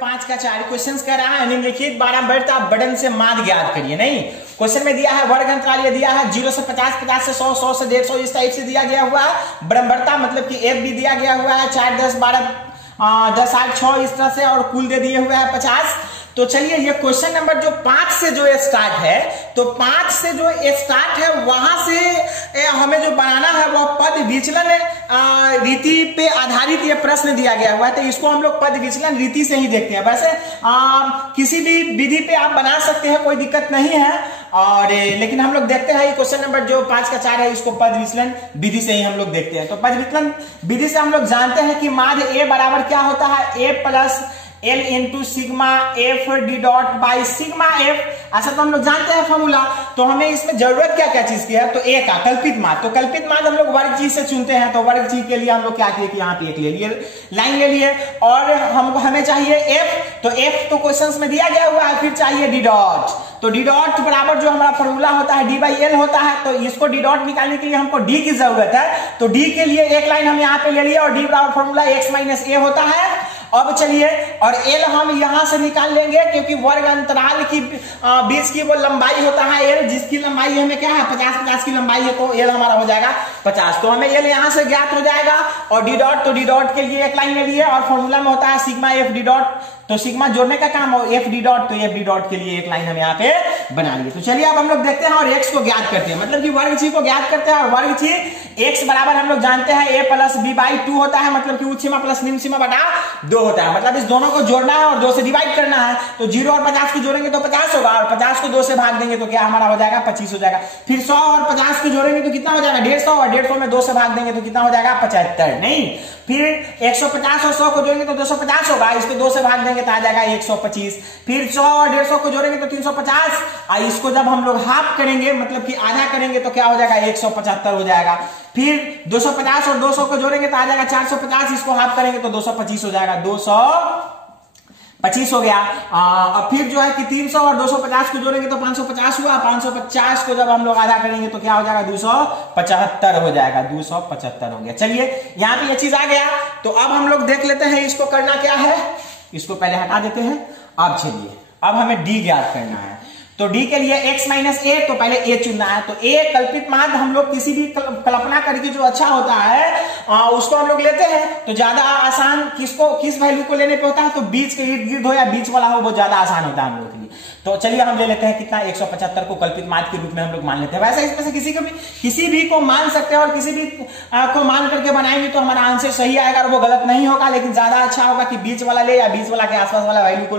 5 का 4 क्वेश्चन कह रहा है निम्नलिखित बारंबारता बढ़न से मान ज्ञात करिए। नहीं, क्वेश्चन में दिया है वर्ग अंतराल ये दिया है 0 से 50, 50 से 100, 100 से 150 इस टाइप से दिया गया हुआ है। बारंबारता मतलब कि f भी दिया गया हुआ है 4, 10, 12, 10, 8, 6 इस तरह से, और कुल दे दिए हुए है 50। तो चलिए ये क्वेश्चन नंबर जो 5 से जो स्टार्ट है, तो 5 से जो स्टार्ट है वहां से हमें जो बनाना है वह पद विचलन रीति पे आधारित ये प्रश्न दिया गया हुआ है। तो इसको हम लोग पद विचलन रीति से ही देखते हैं। वैसे किसी भी विधि पे आप बना सकते हैं, कोई दिक्कत नहीं है। और लेकिन हम लोग देखते हैं क्वेश्चन नंबर जो 5 का 4 है इसको पद विचलन विधि से ही हम लोग देखते हैं। तो पद विचलन विधि से हम लोग जानते हैं कि माध्य ए बराबर क्या होता है, A plus L into sigma F D dot by sigma F. ऐसा तो हम लोग जानते हैं फॉर्मूला। तो हमें इसमें जरूरत क्या क्या चीज की है, तो ए का कल्पित माध्य। तो कल्पित माध्य हम लोग वर्ग चीज से चुनते हैं। तो वर्ग चीज के लिए हम लोग क्या किए कि यहाँ पे एक ले लिए, लाइन ले लिए, और हमें चाहिए एफ। तो एफ तो क्वेश्चंस में दिया गया हुआ है, फिर चाहिए डी डॉट। तो डी डॉट बराबर जो हमारा फॉर्मूला होता है डी बाई एल होता है। तो इसको डी डॉट निकालने के लिए हमको डी की जरूरत है। तो डी के लिए एक लाइन हम यहाँ पे ले लिए, और डी बराबर फॉर्मूला एक्स माइनस ए होता है। अब चलिए, और एल हम यहां से निकाल लेंगे क्योंकि वर्ग अंतराल की बीच की वो लंबाई होता है एल, जिसकी लंबाई हमें क्या है 50 की लंबाई है। तो एल हमारा हो जाएगा 50। तो हमें एल यहां से ज्ञात हो जाएगा। और डी डॉट, तो डी डॉट के लिए एक लाइन ले लिए, और फॉर्मूला में होता है सिग्मा एफ डी डॉट। तो सिग्मा जोड़ने का काम हो एफ डी डॉट, तो एफ डी डॉट के लिए एक लाइन हम यहाँ पे बना लिए। तो चलिए अब हम लोग देखते हैं और एक्स को ज्ञात करते हैं, मतलब कि वर्ग चीज को ज्ञात करते हैं। और वर्ग चीज एक्स बराबर हम लोग जानते हैं ए प्लस बी बाई 2 होता है, मतलब कि उच्च सीमा प्लस निम्न सीमा बटा 2 होता है। मतलब इस दोनों को जोड़ना है और 2 से डिवाइड करना है। तो 0 और 50 को जोड़ेंगे तो 50 होगा, और 50 को 2 से भाग देंगे तो क्या हमारा हो जाएगा 25 हो जाएगा। फिर 100 और 50 को जोड़ेंगे तो कितना हो जाएगा 150, और 150 में 2 से भाग देंगे तो कितना हो जाएगा 75। नहीं, फिर 150 और 100 को जोड़ेंगे तो 250 होगा, इसको 2 से भाग देंगे तो आ जाएगा 125। फिर 100 और 150 को जोड़ेंगे तो 350, और इसको जब हम लोग हाफ करेंगे मतलब कि आधा करेंगे तो क्या हो जाएगा 175 हो जाएगा। फिर 250 और 200 को जोड़ेंगे तो आ जाएगा 450, इसको हाफ करेंगे तो 225 हो जाएगा, 225 हो गया। अब फिर जो है कि 300 और 250 को जोड़ेंगे तो 550 हुआ, 550 को जब हम लोग आधा करेंगे तो क्या हो जाएगा 275 हो जाएगा, 275 हो गया। चलिए यहाँ पे ये चीज आ गया। तो अब हम लोग देख लेते हैं इसको करना क्या है। इसको पहले हटा देते हैं। अब चलिए, अब हमें डी ज्ञात करना है। तो डी के लिए x माइनस ए, तो पहले ए चुनना है। तो ए कल्पित माध्य हम लोग किसी भी कल्पना करके जो अच्छा होता है उसको हम लोग लेते हैं। तो ज्यादा आसान किस वैल्यू को लेने पे होता है, तो बीच के इर्द गिर्द हो या बीच वाला हो वो ज्यादा आसान होता है हम लोग के लिए। तो चलिए हम ले लेते हैं कितना 175 को कल्पित माध्य के रूप में हम लोग मान लेते हैं। वैसे इसमें से किसी भी को मान सकते हैं, और किसी भी को मान करके बनाएंगे तो हमारा आंसर सही आएगा और वो गलत नहीं होगा। लेकिन ज्यादा अच्छा होगा कि बीच वाला ले या बीच वाला के आसपास वाला वैल्यू को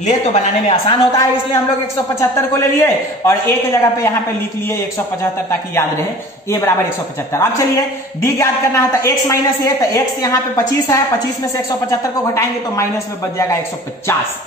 ले, तो बनाने में आसान होता है। इसलिए हम लोग 175 को ले लिए और एक जगह पे यहाँ पे लिख लिए 175 ताकि याद रहे ए बराबर 175। अब चलिए डी ज्ञात करना है। तो एक्स माइनस ए, तो एक्स यहाँ पे 25 है, 25 में से 175 को घटाएंगे तो माइनस में बच जाएगा 150।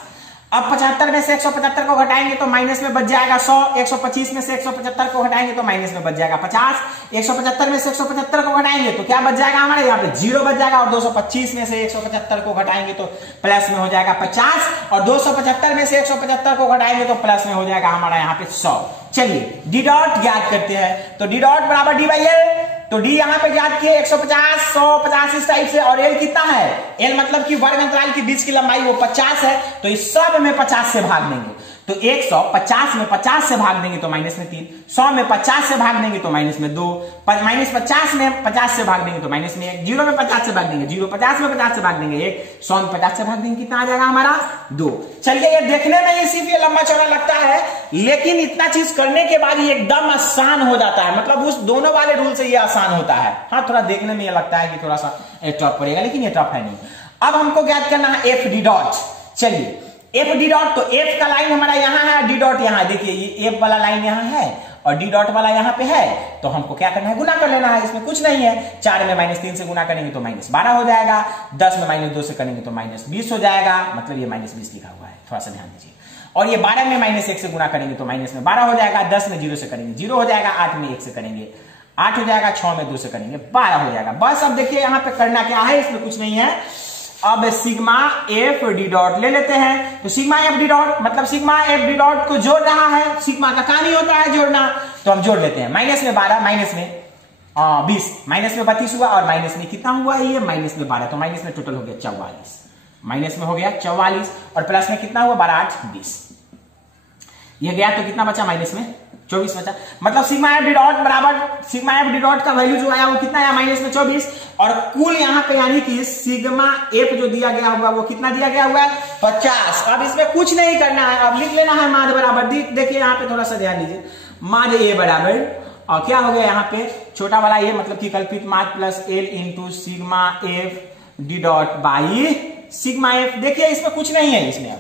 अब 75 में से 175 को घटाएंगे तो माइनस में बच जाएगा 100। 125 में से 175 को घटाएंगे तो माइनस में बच जाएगा 50। 175 में से 175 को घटाएंगे तो क्या बच जाएगा हमारे यहाँ पे 0 बच जाएगा। और 225 में से 175 को घटाएंगे तो प्लस में हो जाएगा 50। और 275 में से 175 को घटाएंगे तो प्लस में हो जाएगा हमारा यहाँ पे 100। चलिए डी डॉट ज्ञात करते हैं। तो डी डॉट बराबर डी बाई एल। तो डी यहाँ पे ज्ञात किए 150, 150 इस टाइप से, और एल कितना है, एल मतलब कि वर्ग अंतराल के बीच की लंबाई वो 50 है। तो इस सब में 50 से भाग देंगे तो 150 में 50 से भाग देंगे तो माइनस में 3, 100 में 50 से भाग देंगे तो माइनस में 2, माइनस 50 में 50 से भाग देंगे तो माइनस में 1, 0 में 50 से भाग देंगे 0, 50 में 50 से भाग देंगे 1, 100 में 50 से भाग देंगे कितना आ जाएगा हमारा 2। चलिए ये देखने में इसी पे लंबा चौड़ा लगता है, लेकिन इतना चीज करने के बाद ये एकदम आसान हो जाता है। मतलब उस दोनों वाले रूल से ये आसान होता है। हाँ, थोड़ा देखने में ये लगता है कि थोड़ा सा टफ पड़ेगा, लेकिन ये टफ है नहीं। अब हमको ज्ञात करना है एफ डी डॉट। चलिए एफ डी डॉट, तो एफ का लाइन हमारा यहाँ है, डी डॉट यहाँ, देखिए ये एफ वाला लाइन यहाँ है और डी डॉट वाला यहाँ पे है। तो हमको क्या करना है, गुना कर लेना है। इसमें कुछ नहीं है। 4 में -3 से गुना करेंगे तो -12 हो जाएगा। 10 में -2 से करेंगे तो -20 हो जाएगा। मतलब ये -20 लिखा हुआ है, थोड़ा सा ध्यान दीजिए। और ये 12 में -1 से गुना करेंगे तो माइनस में 12 हो जाएगा। 10 में 0 से करेंगे 0 हो जाएगा। 8 में 1 से करेंगे 8 हो जाएगा। 6 में 2 से करेंगे 12 हो जाएगा। बस अब देखिए यहाँ पे करना क्या है, इसमें कुछ नहीं है। अब सिग्मा एफ डी डॉट ले लेते हैं। तो सिग्मा एफ डी डॉट मतलब सिग्मा एफ डी डॉट को जोड़ रहा है, सिग्मा का काम ही होता है जोड़ना। तो हम जोड़ लेते हैं। माइनस में 12, माइनस में 20, माइनस में 32 हुआ और माइनस में कितना हुआ ये माइनस में 12, तो माइनस में टोटल हो गया 44। माइनस में हो गया 44 और प्लस में कितना हुआ 12 8 20, ये गया तो कितना बचा माइनस में 24 बचा। मतलब सिग्मा एफ डी डॉट बराबर सिग्मा एफ डी डॉट का वैल्यू जो आया वो कितना आया माइनस में 24 और कुल यहाँ पे यानी कि सिग्मा एफ जो दिया गया हुआ वो कितना दिया गया हुआ है 50। अब इसमें कुछ नहीं करना है, अब लिख लेना है माध्य बराबर देखिए यहाँ पे थोड़ा सा ध्यान दीजिए, माध्य ए बराबर और क्या हो गया यहाँ पे छोटा वाला ये मतलब कि कल्पित माध्य plus L into sigma F D dot by sigma F. देखिए इसमें कुछ नहीं है, इसमें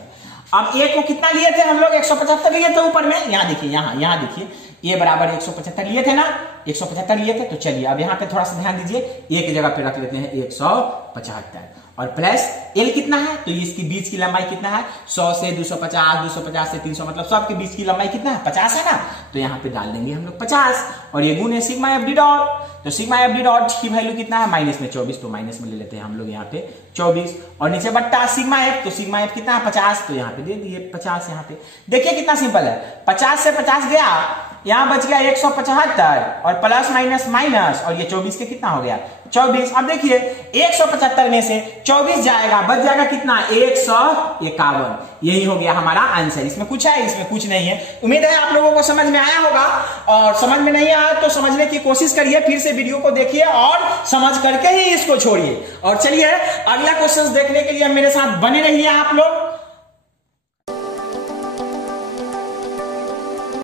अब ए को कितना लिए थे हम लोग 175 लिए थे ऊपर में, यहाँ देखिए यहाँ देखिए ए बराबर 175 लिए थे ना, 175 लिए थे। तो चलिए अब यहाँ पे थोड़ा सा ध्यान दीजिए, ए की जगह पे रख लेते हैं 175 और प्लस एल कितना है तो इसकी बीच की लंबाई कितना है 100 से 250, 250 से 300 मतलब सबके बीच की लंबाई कितना है 50 है ना, तो यहाँ पे डाल देंगे हम लोग 50 और ये गुण है सिग्मा एफ डी डॉट, तो सिग्मा एफ डी डॉट की वैल्यू कितना है माइनस में 24, तो माइनस में ले लेते हैं हम लोग यहाँ पे 24 और नीचे बट्टा सिग्मा एफ, तो सिग्मा एफ कितना है 50, तो यहाँ पे दे दिए 50। यहाँ पे देखिए कितना सिंपल है, 50 से 50 गया, यहाँ बच गया 175 और प्लस माइनस माइनस और ये 24 के कितना हो गया 24। अब देखिए 175 में से 24 जाएगा, बच जाएगा कितना 151, यही हो गया हमारा आंसर। इसमें कुछ है, इसमें कुछ नहीं है। उम्मीद है आप लोगों को समझ में आया होगा और समझ में नहीं आया तो समझने की कोशिश करिए, फिर से वीडियो को देखिए और समझ करके ही इसको छोड़िए। और चलिए अगला क्वेश्चन देखने के लिए मेरे साथ बने रहिए आप लोग।